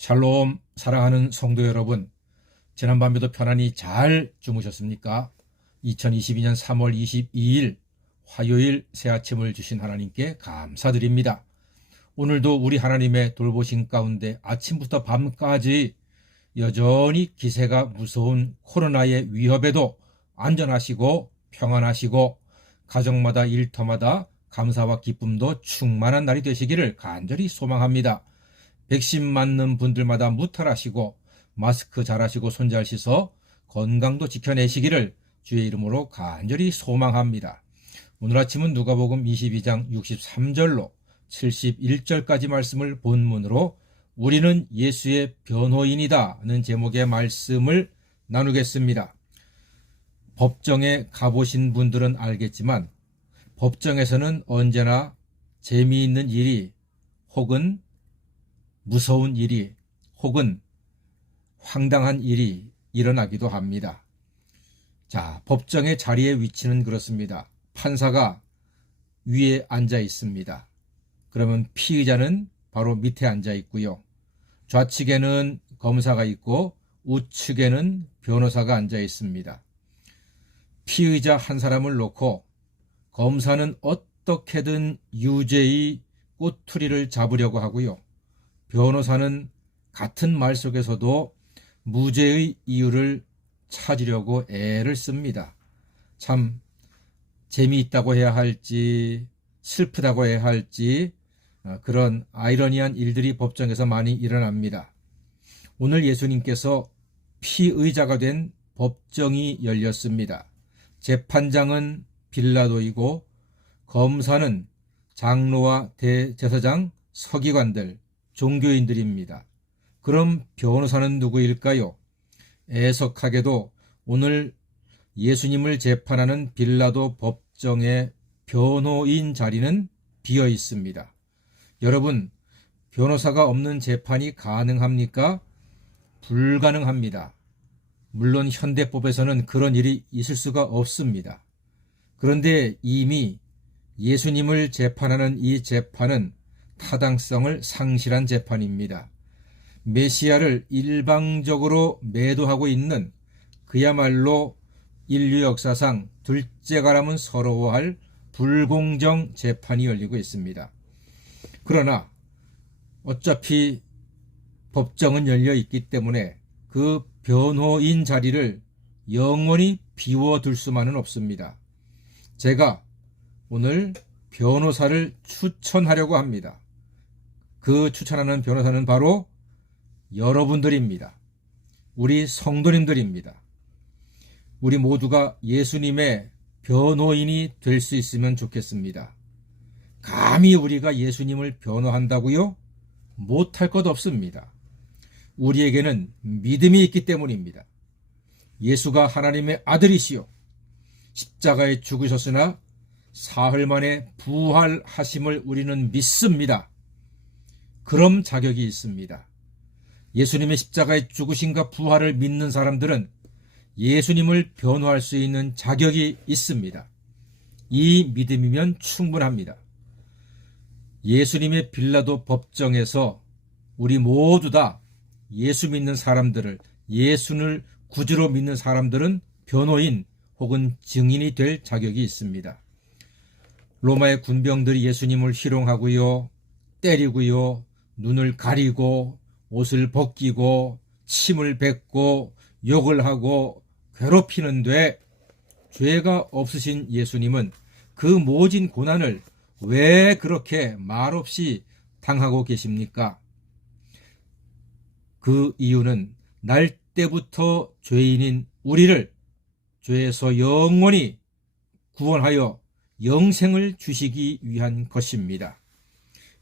샬롬, 사랑하는 성도 여러분, 지난밤에도 편안히 잘 주무셨습니까? 2022년 3월 22일 화요일 새 아침을 주신 하나님께 감사드립니다. 오늘도 우리 하나님의 돌보심 가운데 아침부터 밤까지 여전히 기세가 무서운 코로나의 위협에도 안전하시고 평안하시고 가정마다 일터마다 감사와 기쁨도 충만한 날이 되시기를 간절히 소망합니다. 백신 맞는 분들마다 무탈하시고 마스크 잘하시고 손 잘 씻어 건강도 지켜내시기를 주의 이름으로 간절히 소망합니다. 오늘 아침은 누가복음 22장 63절로 71절까지 말씀을 본문으로 우리는 예수의 변호인이다는 제목의 말씀을 나누겠습니다. 법정에 가보신 분들은 알겠지만 법정에서는 언제나 재미있는 일이 혹은 무서운 일이 혹은 황당한 일이 일어나기도 합니다. 자, 법정의 자리의 위치는 그렇습니다. 판사가 위에 앉아 있습니다. 그러면 피의자는 바로 밑에 앉아 있고요. 좌측에는 검사가 있고 우측에는 변호사가 앉아 있습니다. 피의자 한 사람을 놓고 검사는 어떻게든 유죄의 꼬투리를 잡으려고 하고요. 변호사는 같은 말 속에서도 무죄의 이유를 찾으려고 애를 씁니다. 참 재미있다고 해야 할지 슬프다고 해야 할지 그런 아이러니한 일들이 법정에서 많이 일어납니다. 오늘 예수님께서 피의자가 된 법정이 열렸습니다. 재판장은 빌라도이고 검사는 장로와 대제사장, 서기관들, 종교인들입니다. 그럼 변호사는 누구일까요? 애석하게도 오늘 예수님을 재판하는 빌라도 법정의 변호인 자리는 비어 있습니다. 여러분, 변호사가 없는 재판이 가능합니까? 불가능합니다. 물론 현대법에서는 그런 일이 있을 수가 없습니다. 그런데 이미 예수님을 재판하는 이 재판은 타당성을 상실한 재판입니다. 메시아를 일방적으로 매도하고 있는 그야말로 인류 역사상 둘째가라면 서러워할 불공정 재판이 열리고 있습니다. 그러나 어차피 법정은 열려 있기 때문에 그 변호인 자리를 영원히 비워둘 수만은 없습니다. 제가 오늘 변호사를 추천하려고 합니다. 그 추천하는 변호사는 바로 여러분들입니다. 우리 성도님들입니다. 우리 모두가 예수님의 변호인이 될 수 있으면 좋겠습니다. 감히 우리가 예수님을 변호한다고요? 못할 것 없습니다. 우리에게는 믿음이 있기 때문입니다. 예수가 하나님의 아들이시요 십자가에 죽으셨으나 사흘 만에 부활하심을 우리는 믿습니다. 그럼 자격이 있습니다. 예수님의 십자가에 죽으심과 부활을 믿는 사람들은 예수님을 변호할 수 있는 자격이 있습니다. 이 믿음이면 충분합니다. 예수님의 빌라도 법정에서 우리 모두 다 예수 믿는 사람들을, 예수를 구주로 믿는 사람들은 변호인 혹은 증인이 될 자격이 있습니다. 로마의 군병들이 예수님을 희롱하고요, 때리고요, 눈을 가리고 옷을 벗기고 침을 뱉고 욕을 하고 괴롭히는데 죄가 없으신 예수님은 그 모진 고난을 왜 그렇게 말없이 당하고 계십니까? 그 이유는 날 때부터 죄인인 우리를 죄에서 영원히 구원하여 영생을 주시기 위한 것입니다.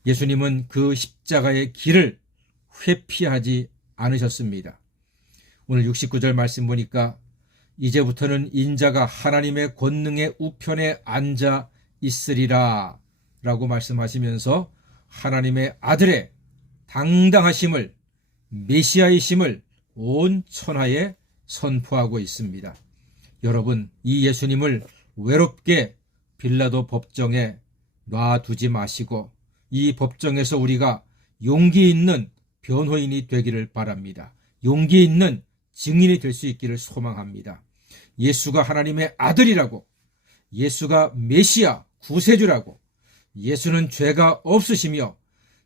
예수님은 그 십자가의 길을 회피하지 않으셨습니다. 오늘 69절 말씀 보니까 이제부터는 인자가 하나님의 권능의 우편에 앉아 있으리라 라고 말씀하시면서 하나님의 아들의 당당하심을, 메시아이심을 온 천하에 선포하고 있습니다. 여러분, 이 예수님을 외롭게 빌라도 법정에 놔두지 마시고 이 법정에서 우리가 용기 있는 변호인이 되기를 바랍니다. 용기 있는 증인이 될 수 있기를 소망합니다. 예수가 하나님의 아들이라고, 예수가 메시아 구세주라고, 예수는 죄가 없으시며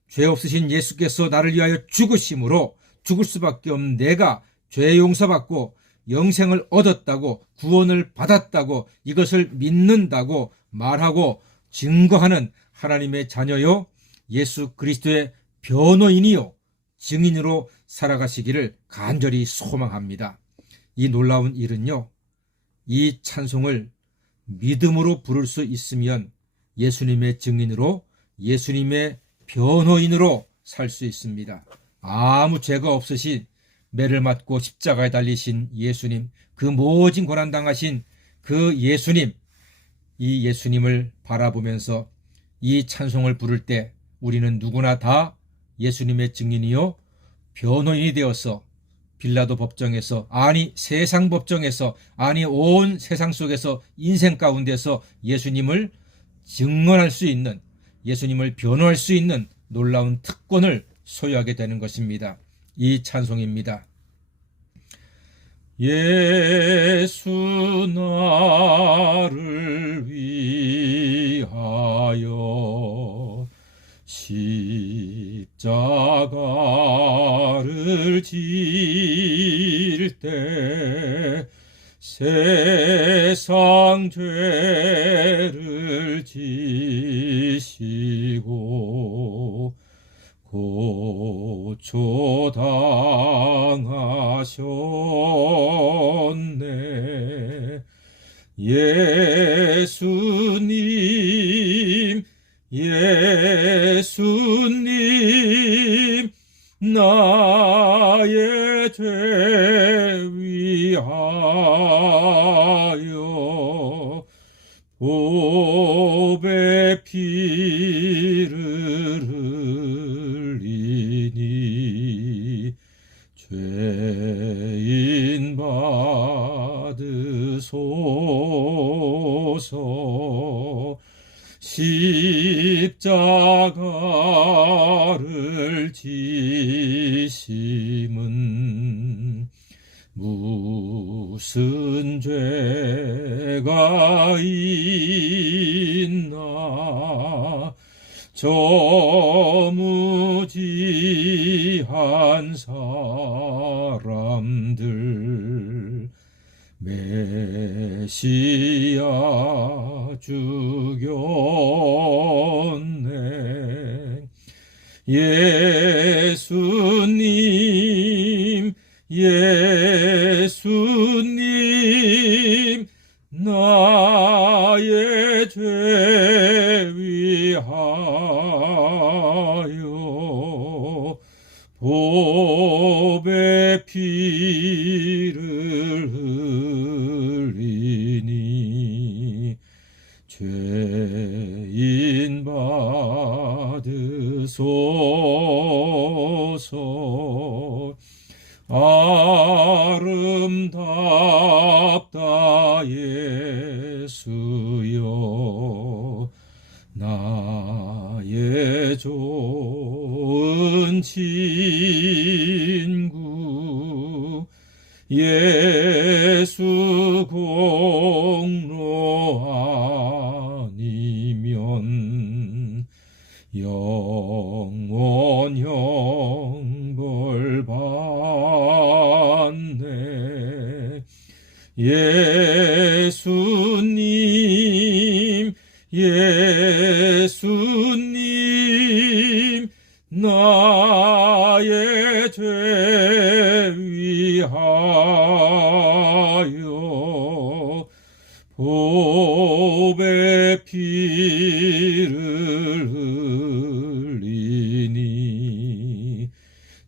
죄 없으신 예수께서 나를 위하여 죽으심으로 죽을 수밖에 없는 내가 죄 용서받고 영생을 얻었다고, 구원을 받았다고, 이것을 믿는다고 말하고 증거하는 하나님의 자녀요, 예수 그리스도의 변호인이요 증인으로 살아가시기를 간절히 소망합니다. 이 놀라운 일은요, 이 찬송을 믿음으로 부를 수 있으면 예수님의 증인으로, 예수님의 변호인으로 살 수 있습니다. 아무 죄가 없으신, 매를 맞고 십자가에 달리신 예수님, 그 모진 고난당하신 그 예수님, 이 예수님을 바라보면서 이 찬송을 부를 때 우리는 누구나 다 예수님의 증인이요 변호인이 되어서 빌라도 법정에서, 아니 세상 법정에서, 아니 온 세상 속에서, 인생 가운데서 예수님을 증언할 수 있는, 예수님을 변호할 수 있는 놀라운 특권을 소유하게 되는 것입니다. 이 찬송입니다. 예수 나를 위하여 십자가를 질 때 세상 죄를 지시고 고초당하셨네. 예수님, 예수님, 나의 죄 위하여 보배 피를 흘리니 죄인 받으소서. 십자가를 지심은 무슨 죄가 있나, 저 무지한 사람들 메시아 죽였네. 예수님, 예수님, 나의 죄 위하여 보배 피를 흘리니 죄인 받으소서. 아름답다 예수여, 나의 좋은 친구. 예수 공로 아니면 영원 형벌 받네. 예수님, 예수님, 나의 죄 위하여 보배 피를 흘리니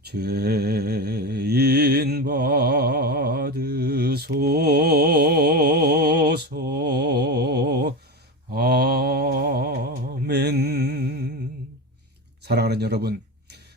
죄인 받으소서. 아멘. 사랑하는 여러분,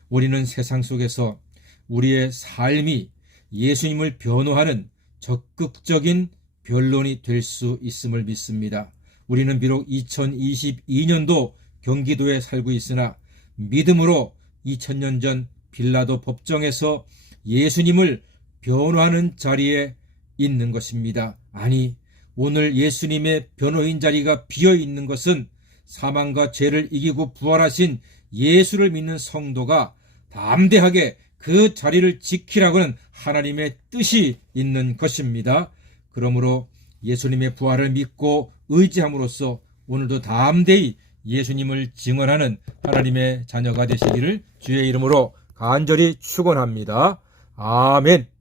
우리는 세상 속에서 우리의 삶이 예수님을 변호하는 적극적인 변론이 될 수 있음을 믿습니다. 우리는 비록 2022년도 경기도에 살고 있으나 믿음으로 2000년 전 빌라도 법정에서 예수님을 변호하는 자리에 있는 것입니다. 아니, 오늘 예수님의 변호인 자리가 비어 있는 것은 사망과 죄를 이기고 부활하신 예수를 믿는 성도가 담대하게 그 자리를 지키라고는 하나님의 뜻이 있는 것입니다. 그러므로 예수님의 부활을 믿고 의지함으로써 오늘도 담대히 예수님을 증언하는 하나님의 자녀가 되시기를 주의 이름으로 간절히 축원합니다. 아멘.